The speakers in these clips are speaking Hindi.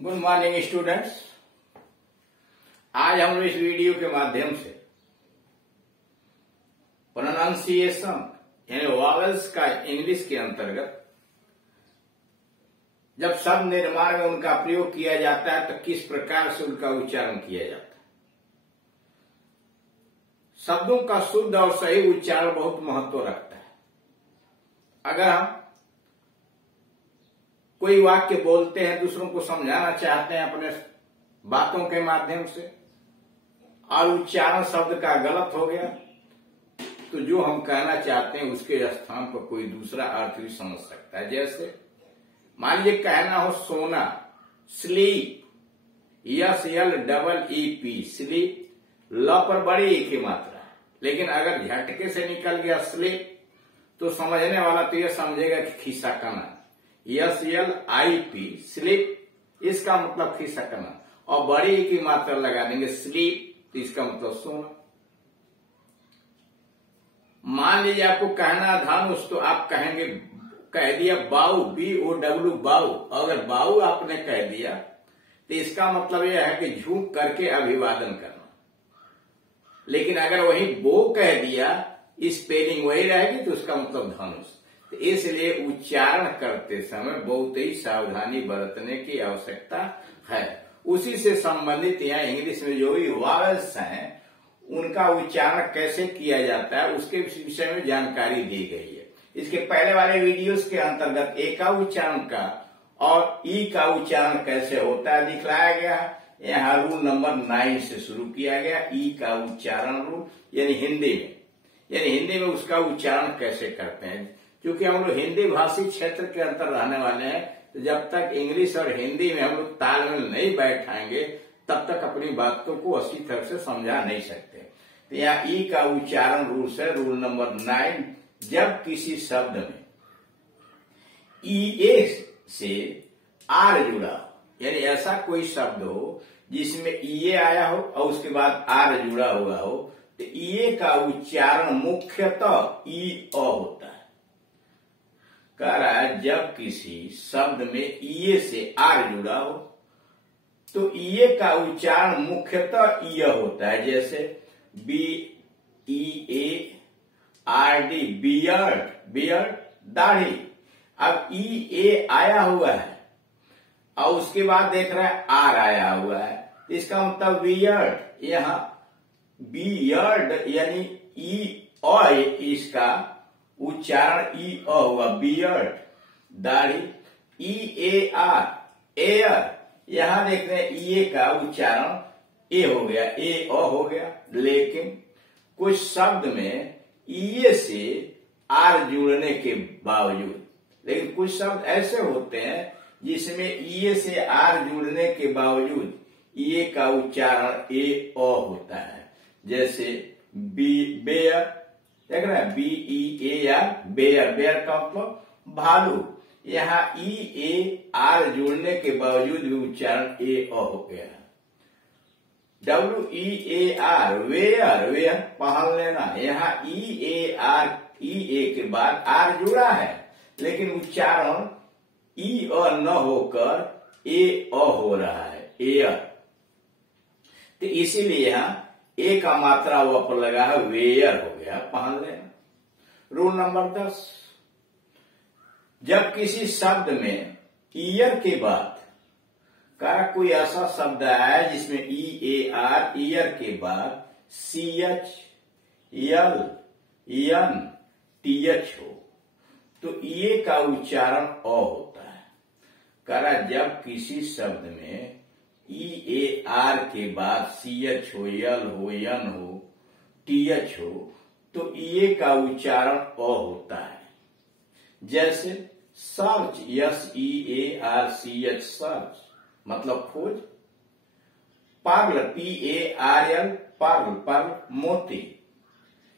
Good morning students. आज हम लोग इस वीडियो के माध्यम से प्रोनाउंसिएशन यानी वॉवेल्स का इंग्लिश के अंतर्गत जब शब्द निर्माण में उनका प्रयोग किया जाता है तो किस प्रकार से उनका उच्चारण किया जाता है। शब्दों का शुद्ध और सही उच्चारण बहुत महत्व रखता है। अगर हम कोई वाक्य बोलते हैं, दूसरों को समझाना चाहते हैं अपने बातों के माध्यम से, और उच्चारण शब्द का गलत हो गया तो जो हम कहना चाहते हैं उसके स्थान पर कोई दूसरा अर्थ भी समझ सकता है। जैसे मान लीजिए कहना हो सोना, स्लीप, SLEEP, स्लीप, ल पर बड़ी एक ही मात्रा है, लेकिन अगर झटके से निकल गया स्लीप तो समझने वाला तो यह समझेगा कि खिसकना। SLIP, स्लीप, इसका मतलब खिसकना, और बड़ी एक ही मात्रा लगा देंगे स्लीप तो इसका मतलब सोना। मान लीजिए आपको कहना धनुष तो आप कहेंगे, कह दिया बाऊ, BOW, बाऊ। अगर बाऊ आपने कह दिया तो इसका मतलब यह है कि झुक करके अभिवादन करना। लेकिन अगर वही बो कह दिया, स्पेलिंग वही रहेगी तो उसका मतलब धनुष। तो इसलिए उच्चारण करते समय बहुत ही सावधानी बरतने की आवश्यकता है। उसी से संबंधित यहाँ इंग्लिश में जो भी वॉवेल्स हैं उनका उच्चारण कैसे किया जाता है उसके विषय में जानकारी दी गई है। इसके पहले वाले वीडियोस के अंतर्गत ए का उच्चारण का और ई का उच्चारण कैसे होता है दिखलाया गया है। यहाँ रूल नंबर 9 से शुरू किया गया। ई का उच्चारण रूल यानी हिंदी में उसका उच्चारण कैसे करते हैं। क्योंकि हम लोग हिंदी भाषी क्षेत्र के अंदर रहने वाले हैं तो जब तक इंग्लिश और हिंदी में हम लोग तालमेल नहीं बैठाएंगे तब तक अपनी बातों को अच्छी तरह से समझा नहीं सकते। तो यहाँ ई का उच्चारण रूल है, रूल नंबर 9, जब किसी शब्द में EA से R जुड़ा हो, यानी ऐसा कोई शब्द हो जिसमें EA आया हो और उसके बाद R जुड़ा हुआ हो तो EA का उच्चारण मुख्यतः EO होता है। कह रहा है जब किसी शब्द में EA से R जुड़ा हो तो EA का उच्चारण मुख्यतः EA होता है। जैसे BEARD, बियर्ड, दाढ़ी। अब EA आया हुआ है और उसके बाद देख रहा है R आया हुआ है, इसका मतलब वियर्ड। यहाँ बियर्ड यानी इसका उच्चारण EO हुआ, बियर्ड, दाढ़ी। EAR, एयर, यहां देख रहे हैं EA का उच्चारण ए हो गया, AO हो गया। लेकिन कुछ शब्द में EA से R जुड़ने के बावजूद, लेकिन कुछ शब्द ऐसे होते हैं जिसमें EA से R जुड़ने के बावजूद EA का उच्चारण AO होता है। जैसे बेयर, देख रहे हैं BEAR, बेयर का मतलब भालू। यहाँ EAR जुड़ने के बावजूद भी उच्चारण AO हो गया। WEAR, वेयर, पहन लेना। यहाँ EA के बाद R जुड़ा है लेकिन उच्चारण EO न होकर AO हो रहा है, एयर। तो इसीलिए यहाँ ए का मात्रा वो पर लगा है, वेयर हो गया, पहन लेना। रूल नंबर 10, जब किसी शब्द में ईयर के बाद का कोई ऐसा शब्द आया जिसमें EAR, ईयर के बाद CH, L, N, TH हो तो EA का उच्चारण O होता है। करा जब किसी शब्द में EAR के बाद CH हो, L हो, N हो, TH हो तो EA का उच्चारण O होता है। जैसे सर्च, SEARCH, सर्च मतलब खोज। पर्ल, PARL, पर्ल, मोती।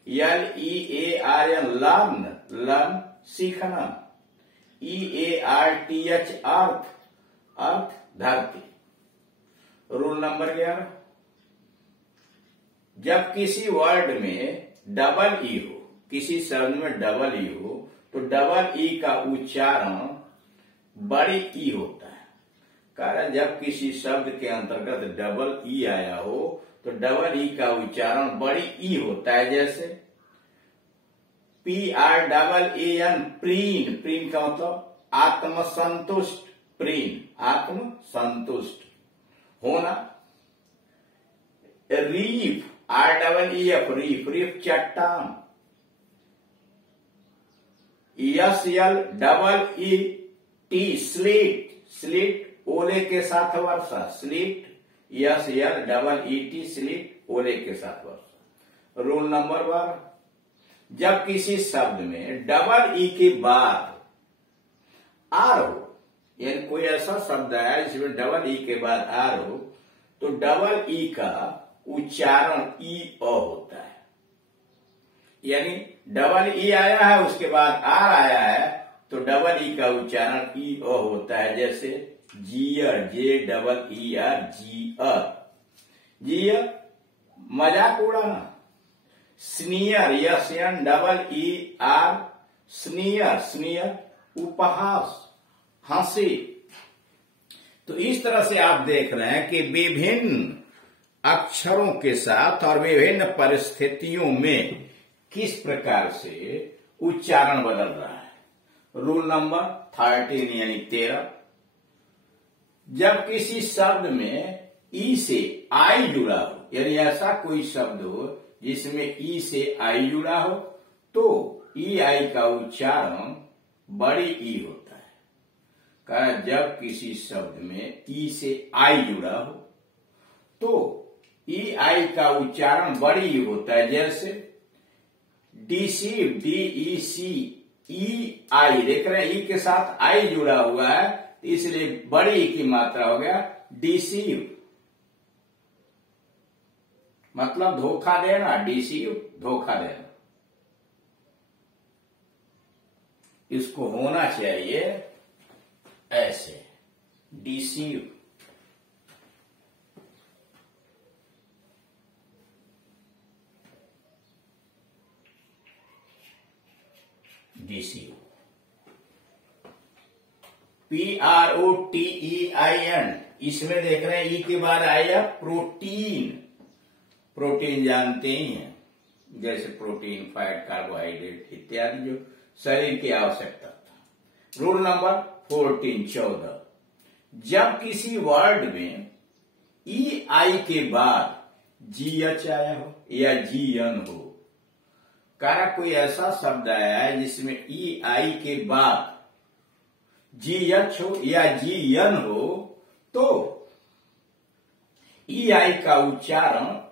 LEARN, लर्न, सीखना। EARTH, अर्थ, धरती। रूल नंबर 11, जब किसी वर्ड में डबल E हो, किसी शब्द में डबल E हो तो डबल E का उच्चारण बड़ी ई होता है। कारण जब किसी शब्द के अंतर्गत डबल ई आया हो तो डबल ई का उच्चारण बड़ी ई होता है, जैसे PREEN, प्रीन। प्रीन का मतलब आत्मसंतुष्ट, प्रीन आत्मसंतुष्ट होना। रीफ, REEF, रीफ, रीफ चट्टान। SLEET, स्लीट, स्लीट ओले के साथ वर्षा, स्लीट, SLEET, स्लीट ओले के साथ वर्षा। रूल नंबर 12, जब किसी शब्द में डबल ई के बाद आर हो, यानी कोई ऐसा शब्द है जिसमें डबल ई के बाद आर हो, तो डबल ई का उच्चारण ई अ होता है। यानी डबल ई आया है उसके बाद आर आया है तो डबल ई का उच्चारण ई अ होता है, जैसे जियर, JEER, जियर मजाक उड़ाना। स्नीयर, SNEER, स्नीयर, स्नीयर उपहास, हंसी। तो इस तरह से आप देख रहे हैं कि विभिन्न अक्षरों के साथ और विभिन्न परिस्थितियों में किस प्रकार से उच्चारण बदल रहा है। रूल नंबर 13 यानी 13, जब किसी शब्द में ई से आई जुड़ा हो, यानी ऐसा कोई शब्द हो जिसमें ई से आई जुड़ा हो, तो ई आई का उच्चारण बड़ी ई होता है। कारण जब किसी शब्द में ई से आई जुड़ा हो तो ई आई का उच्चारण बड़ी ई होता है, जैसे डिसीव, DECEI, देख रहे हैं ई के साथ आई जुड़ा हुआ है इसलिए बड़ी ई की मात्रा हो गया डिसीव, मतलब धोखा देना, डिसीव धोखा देना। इसको होना चाहिए ऐसे, डिसीव, डिसीव। PROTEIN, इसमें देख रहे हैं ई के बाद आया प्रोटीन। प्रोटीन जानते ही हैं, जैसे प्रोटीन, फैट, कार्बोहाइड्रेट इत्यादि जो शरीर की आवश्यकता था। रूल नंबर 14, जब किसी वर्ड में ई आई के बाद GH आया हो या GN हो, कारण कोई ऐसा शब्द आया है जिसमें ई आई के बाद GH हो या GN हो, तो ई आई का उच्चारण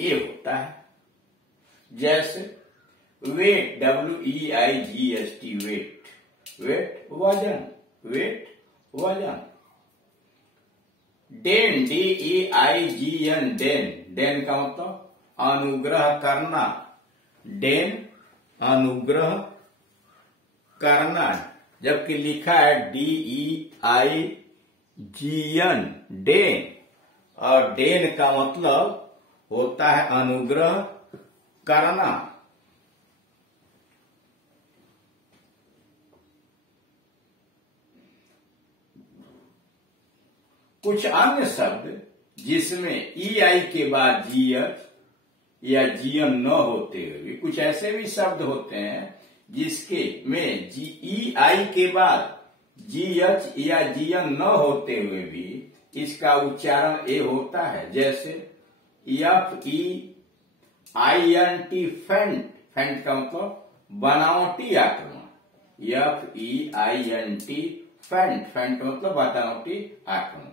ए होता है, जैसे वेट, WEIGHT, वेट, वेट वजन, वेट वजन। डेन, DEIGN, डेन, डेन का मतलब अनुग्रह करना, डेन अनुग्रह करना, जबकि लिखा है DEIGN, डेन, और डेन का मतलब होता है अनुग्रह करना। कुछ अन्य शब्द जिसमें ई आई के बाद GH या GN न होते हुए, कुछ ऐसे भी शब्द होते हैं जिसके में ई आई के बाद GH या GN न होते हुए भी इसका उच्चारण ए होता है, जैसे FEINT, फेंट, फेंट का मतलब बनावटी आक्रमण, FEINT, फेंट, फेंट मतलब बनावटी आक्रमण।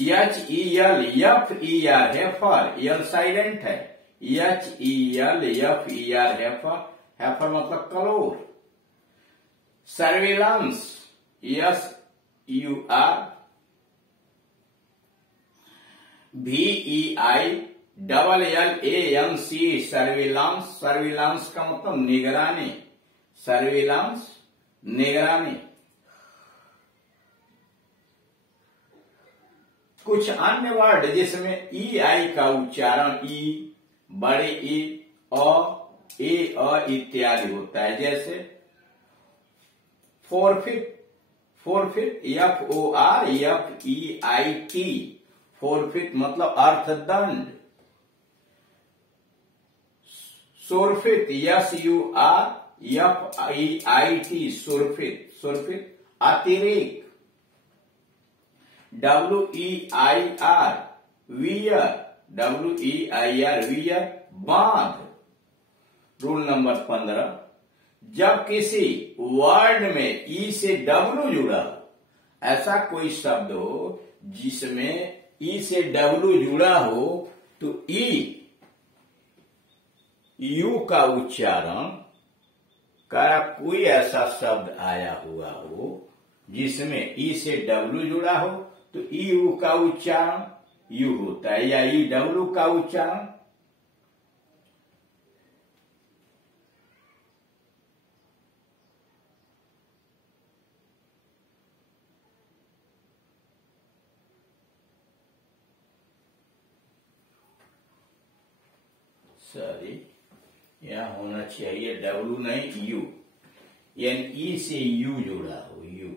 HEL, FER, heifer, L silent है, HEL, FER, हेफर, हेफर मतलब कलोर। Surveillance, SUR VEILLANC, surveillance, surveillance का मतलब निगरानी, सर्विलांस निगरानी। कुछ अन्य वर्ड जिसमें ई आई का उच्चारण ई, बड़े ई, अ, ए अ इत्यादि होता है। जैसे फोरफिट, फोरफिट FORFEIT, फोरफिट मतलब अर्थदंड। सोरफिट SURFEIT, सोरफिट, सोरफिट अतिरेक। WEIR, वियर, वियर बांध। रूल नंबर 15, जब किसी वर्ड में ई से डब्ल्यू जुड़ा हो, ऐसा कोई शब्द हो जिसमें ई से डब्ल्यू जुड़ा हो, तो यू का उच्चारण का कोई ऐसा शब्द आया हुआ हो जिसमें ई से डब्ल्यू जुड़ा हो, तो यू का उच्चारण यू होता है, या ई डब्ल्यू का उच्चारण सॉरी यहां होना चाहिए डब्ल्यू नहीं यू, यानी ई से यू जुड़ा हो, यू।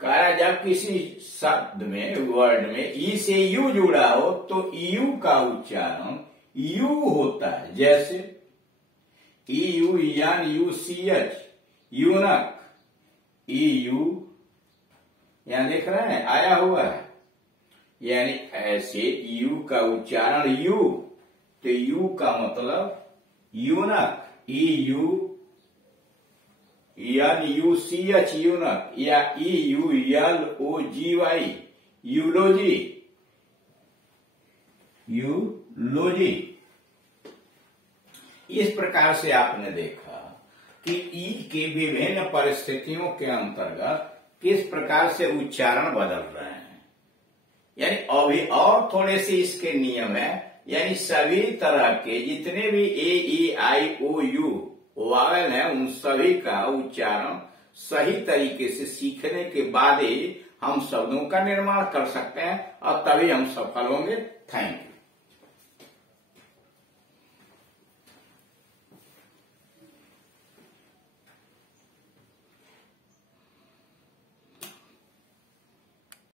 कहा जब किसी शब्द में वर्ड में ई से यू जुड़ा हो तो यू का उच्चारण यू होता है। जैसे EUNUCH, यूनक, EU यहां देख रहे हैं आया हुआ है, यानी ऐसे यू का उच्चारण यू, तो यू का मतलब यूनक, EUNUCH यूनक, या EULOGY यूलोजी, यूलोजी। इस प्रकार से आपने देखा कि ई के विभिन्न परिस्थितियों के अंतर्गत किस प्रकार से उच्चारण बदल रहे हैं। यानी अभी और थोड़े से इसके नियम है, यानी सभी तरह के जितने भी AEIOU वावल है उन सभी का उच्चारण सही तरीके से सीखने के बाद ही हम शब्दों का निर्माण कर सकते हैं और तभी हम सफल होंगे। Thank you.